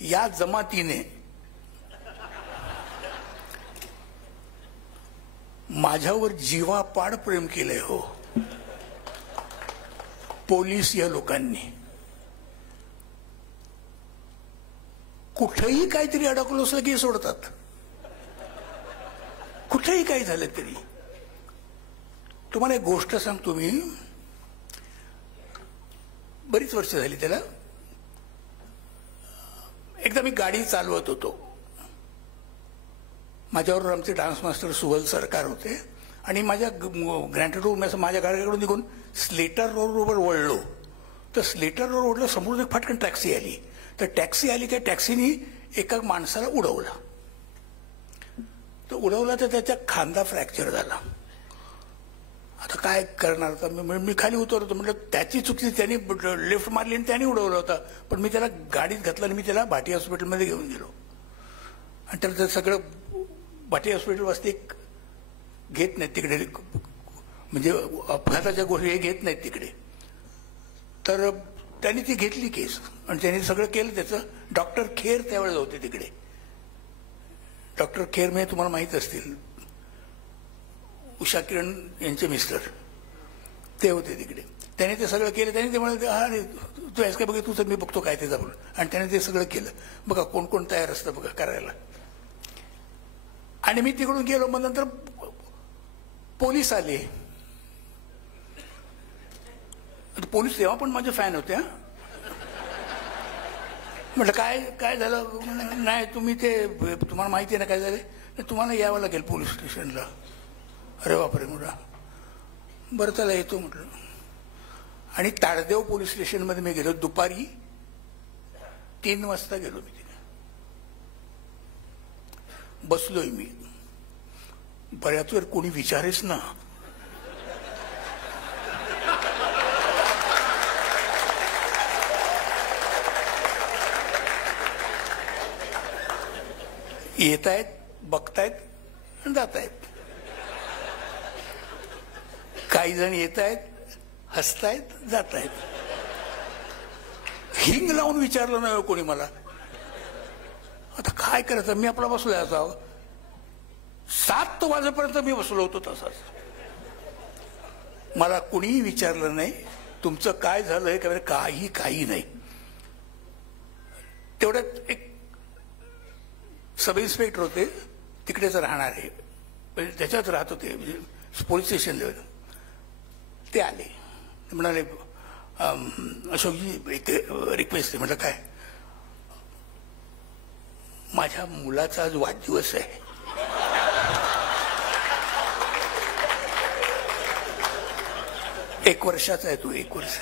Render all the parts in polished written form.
या जमातीने माझ्यावर जीवापाड प्रेम केलंय हो. पोलीस या लोकांनी कुठेही काहीतरी अडकलो असलं की सोडतात. कुठेही काही झालं तरी. तुम्हाला एक गोष्ट सांगतो मी, बरीच वर्ष झाली त्याला. एकदा मी गाडी चालवत होतो. माझ्याबरोबर आमचे डान्स मास्टर सुवल सरकार होते आणि माझ्या ग्रँटेड रोड माझ्या गाडीकडून निघून स्लेटर रोडवर वळलो. तर स्लेटर रोड वळलं, समोरून एक फाटकन टॅक्सी आली. तर टॅक्सी आली, त्या टॅक्सीनी एका माणसाला उडवला. तर उडवला तर त्याचा खांदा फ्रॅक्चर झाला. आता काय करणार होता मी खाली उतरतो. म्हटलं त्याची चुकी, त्यांनी लिफ्ट मारली आणि त्याने उडवला होता. पण मी त्याला गाडीत घातलं आणि मी त्याला भाटी हॉस्पिटलमध्ये घेऊन गेलो. आणि त्याला सगळं भाटी हॉस्पिटल वाजते घेत नाहीत तिकडे, म्हणजे अपघाताच्या गोष्टी हे घेत नाहीत तिकडे. तर त्यांनी ती घेतली केस आणि त्यांनी सगळं केलं त्याचं. डॉक्टर खेर त्यावेळेस होते तिकडे. डॉक्टर खेर म्हणजे तुम्हाला माहीत असतील, उषा किरण यांचे मिस्टर ते होते तिकडे. त्याने ते सगळं केलं. त्यांनी ते म्हणाले, हा रे तू आहेस काय बघा, तू तर मी बघतो काय ते जाऊन. आणि त्याने ते सगळं केलं. बघा कोण कोण तयार असतं बघा करायला. आणि मी तिकडून गेलो. मग नंतर पोलीस आले. पोलीस तेव्हा पण माझे फॅन होते. म्हटलं काय काय झालं. नाही तुम्ही ते तुम्हाला माहिती आहे ना काय झालं, तुम्हाला यावं लागेल पोलीस स्टेशनला. अरे बापरे म्हटलं, बरं चला येतो म्हटलं. आणि ताडदेव पोलीस स्टेशनमध्ये मी गेलो. दुपारी 3 वाजता गेलो मी तिथे. बसलोय मी. बऱ्याच वेळ कोणी विचारेच ना. येत आहेत, बघतायत, जात आहेत. काही जण येत आहेत, हसतायत, जात आहेत. हिंग लावून विचारलं नाही कोणी मला. आता काय करायचं. मी आपला बसलोय असावं. 7 वाजेपर्यंत मी बसलो होतो तसाच. मला कुणीही विचारलं नाही तुमचं काय झालंय का, काही नाही. तेवढ्यात एक सब इन्स्पेक्टर होते, तिकडेच राहणारे, त्याच्यात राहत होते, पोलीस स्टेशन लेवल. ते आले, म्हणाले अशोकजी एक रिक्वेस्ट आहे. म्हटलं काय. माझ्या मुलाचा आज वाढदिवस आहे. एक वर्षाचा आहे तो. 1 वर्ष.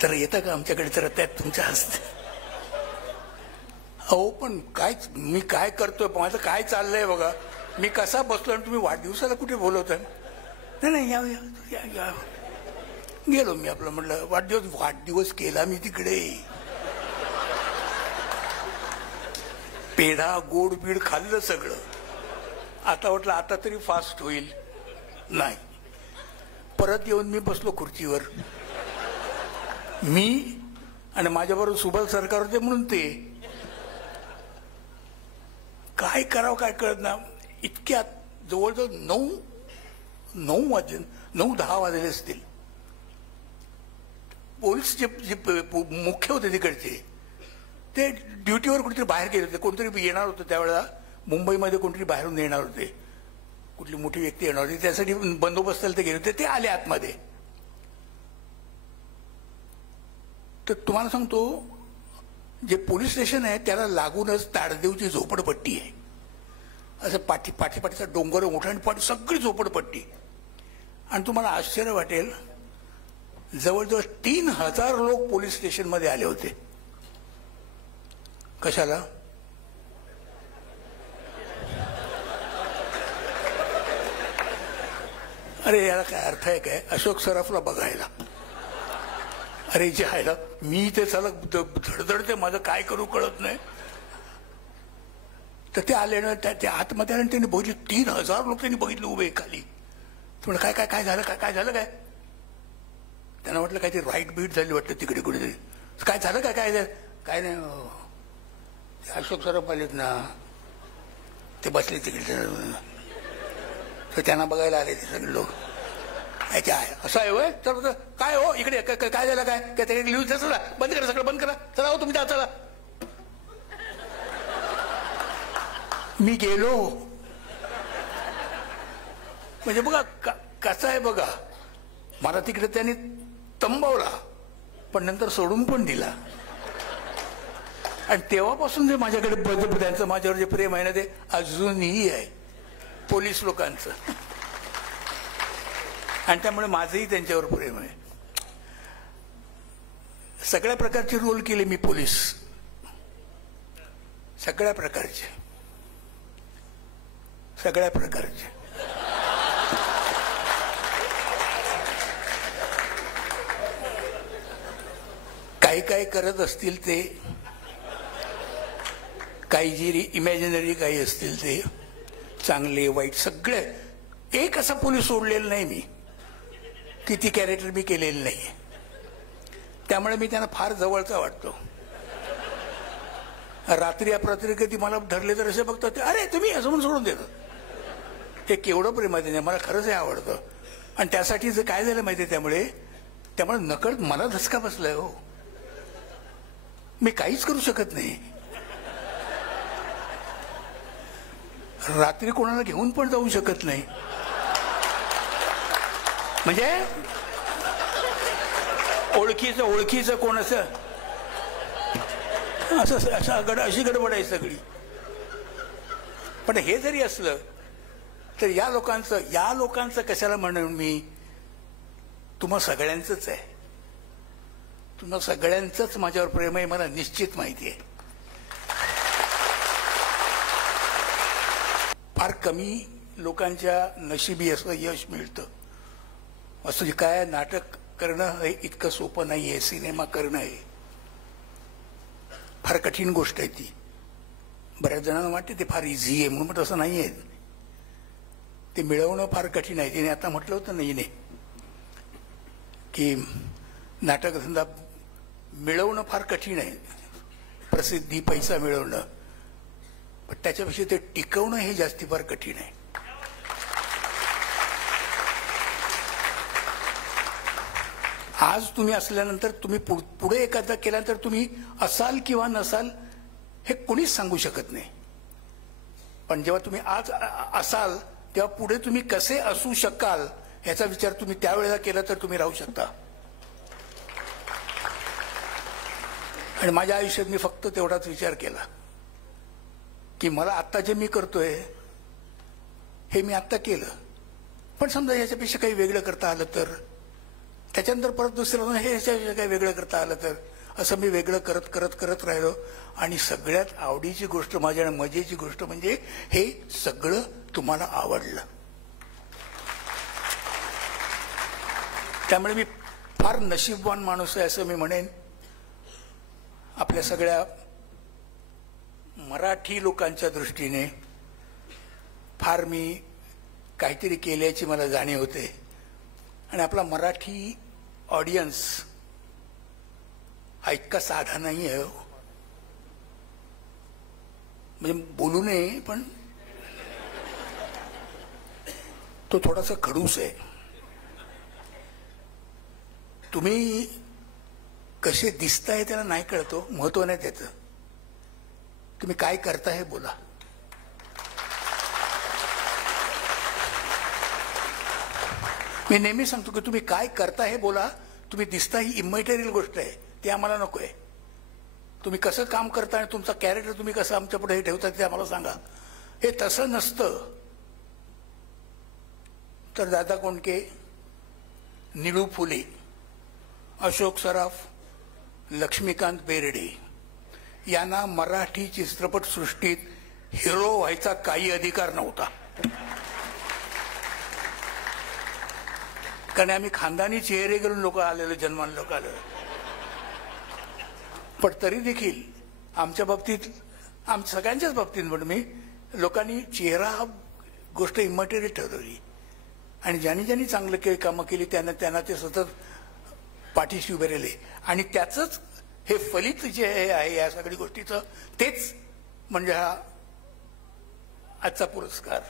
जरा येतं का आमच्याकडे, जरा त्यात तुमच्या हस्ते. अहो पण काय मी काय करतोय, माझं काय चाललंय बघा. मी कसा बसलो आणि तुम्ही वाढदिवसाला कुठे बोलवताय. नाही या. गेलो मी आपलं. म्हटलं वाढदिवस केला मी तिकडे. पेढा गोड बीड खाल्लं सगळं. आता वाटलं आता तरी फास्ट होईल. नाही. परत येऊन मी बसलो खुर्चीवर. मी आणि माझ्याबरोबर सुबल सरकार होते म्हणून ते. काय करावं काय कळत ना. इतक्यात जवळजवळ 9-10 वाजले असतील. पोलीस जे मुख्य होते तिकडचे ते ड्युटीवर कुठेतरी बाहेर गेले होते. कोणतरी येणार होतं त्यावेळेला. मुंबईमध्ये कोणतरी बाहेरून येणार होते. कुठली मोठी व्यक्ती येणार होती, त्यासाठी बंदोबस्ताला ते गेले होते. ते आले आतमध्ये. तर तुम्हाला सांगतो, जे पोलीस स्टेशन आहे त्याला लागूनच ताडदेवची झोपडपट्टी आहे. असं पाठीपाठीचा डोंगर मोठा आणि पाठी सगळी झोपडपट्टी. आणि तुम्हाला आश्चर्य वाटेल, जवळजवळ 3000 लोक पोलीस स्टेशनमध्ये आले होते. कशाला. अरे याला काय अर्थ आहे काय. अशोक सराफला बघायला. अरे जे आहे ना, मी ते सलग धडधडते, माझं काय करू कळत नाही. तर ते आले ना त्या आतमध्ये आले, त्यांनी बघितले 3000 लोक त्यांनी बघितले उभे खाली. थोडं काय झालं काय झालं काय. त्यांना वाटलं काय ते राईट बीट झाली वाटतं तिकडे कुठेतरी. काय झालं काय काय काय नाही अशोक सराफ आलेत ना ते बसले तिकडे तर त्यांना बघायला आले ते सगळे लोक असं आहे होय तर काय हो इकडे काय झालं काय काय लिहून चला बंद करा सगळं बंद करा चला हो तुम्ही जा चला मी गेलो म्हणजे बघा कसं आहे बघा मला तिकडे त्यांनी तंबवला पण नंतर सोडून पण दिला आणि तेव्हापासून जे माझ्याकडे त्यांचं माझ्यावर जे प्रेम आहे ना ते अजूनही आहे पोलीस लोकांचं आणि त्यामुळे माझंही त्यांच्यावर प्रेम आहे सगळ्या प्रकारचे रोल केले मी पोलीस सगळ्या प्रकारचे काही करत असतील ते काही जी इमॅजिनरी काही असतील ते चांगले वाईट सगळे एक असा पोलीस सोडलेला नाही मी की ती कॅरेक्टर मी केलेली नाही त्यामुळे मी त्यांना फार जवळचा वाटतो रात्री अपरात्री कधी मला धरले तर असे बघतात अरे तुम्ही असं म्हणून सोडून देतात हे केवढं प्रेम आहे मला खरंच हे आवडतं आणि त्यासाठी जर काय झालं माहिती त्यामुळे नकळत मला धसका बसलाय हो मी काहीच करू शकत नाही रात्री कोणाला घेऊन पण जाऊ शकत नाही म्हणजे ओळखीचं कोण असं अशी गडबड आहे सगळी पण हे जरी असलं तर या लोकांचं कशाला म्हणून मी तुम्हा सगळ्यांचंच आहे तुम्हा सगळ्यांचंच माझ्यावर प्रेम आहे मला निश्चित माहिती आहे फार कमी लोकांच्या नशिबी असं यश मिळतं असं काय नाटक करणं हे इतकं सोपं नाही आहे सिनेमा करणं हे फार कठीण गोष्ट आहे ती बऱ्याच जणांना वाटते ते फार इझी आहे म्हणून तसं नाही आहे ते मिळवणं फार कठीण आहे तिने आता म्हटलं होतं ना हिने की नाटकधंदा मिळवणं फार कठीण आहे प्रसिद्धी पैसा मिळवणं पण त्याच्यापेक्षा ते टिकवणं हे जास्ती फार कठीण आहे आज तुम्ही असल्यानंतर तुम्ही पुढे एखादा केल्यानंतर तुम्ही असाल किंवा नसाल हे कोणीच सांगू शकत नाही पण जेव्हा तुम्ही आज असाल तेव्हा पुढे तुम्ही कसे असू शकाल याचा विचार तुम्ही त्यावेळेला केला तर तुम्ही राहू शकता आणि माझ्या आयुष्यात मी फक्त तेवढाच विचार केला की मला आत्ता जे मी करतोय हे मी आत्ता केलं पण समजा याच्यापेक्षा काही वेगळं करता आलं तर त्याच्यानंतर परत दुसरं हे याच्यापेक्षा काही वेगळं करता आलं तर असं मी वेगळं करत राहिलो आणि सगळ्यात आवडीची गोष्ट माझ्या मजेची गोष्ट म्हणजे हे सगळं तुम्हाला आवडलं त्यामुळे मी फार नशीबवान माणूस आहे असं मी म्हणेन आपल्या सगळ्या मराठी लोकांच्या दृष्टीने फार मी काहीतरी केल्याची मला जाणीव होते आणि आपला मराठी ऑडियन्स हा इतका साधा नाही आहे म्हणजे बोलू नये पण तो थोडासा खडूस आहे तुम्ही कसे दिसताय त्याला नाही कळतो महत्व नाही त्याचं तुम्ही काय करता हे बोला मी नेहमी सांगतो की तुम्ही काय करता हे बोला तुम्ही दिसता ही इमॅटेरियल गोष्ट आहे ती आम्हाला नको आहे तुम्ही कसं काम करता आणि तुमचा कॅरेक्टर तुम्ही कसं आमच्या पुढे ठेवता ते आम्हाला सांगा हे तसं नसतं तर दादा कोंडके निळू फुले अशोक सराफ लक्ष्मीकांत बेर्डे यांना मराठी चित्रपटसृष्टीत हिरो व्हायचा काही अधिकार नव्हता कारण आम्ही खानदानी चेहरे करून लोक आलेलो जन्मान लोक आलो पण तरी देखील आमच्या बाबतीत आमच्या सगळ्यांच्याच बाबतीत पण मी लोकांनी चेहरा हा गोष्ट इमॅटेरियल ठरवली आणि ज्यांनी ज्यांनी चांगलं कामं केली त्यांना ते सतत पाठीशी उभे राहिले आणि त्याचंच हे फलित जे आहे या सगळ्या गोष्टीचं तेच म्हणजे हा आजचा पुरस्कार,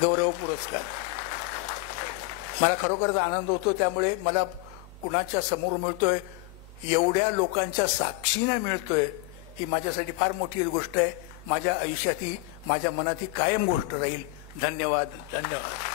गौरव पुरस्कार. मला खरोखरच आनंद होतो. त्यामुळे मला कुणाच्या समोर मिळतोय, एवढ्या लोकांच्या साक्षीने मिळतोय, ही माझ्यासाठी फार मोठी गोष्ट आहे. माझ्या आयुष्यात ही, माझ्या मनात ही कायम गोष्ट राहील. धन्यवाद, धन्यवाद.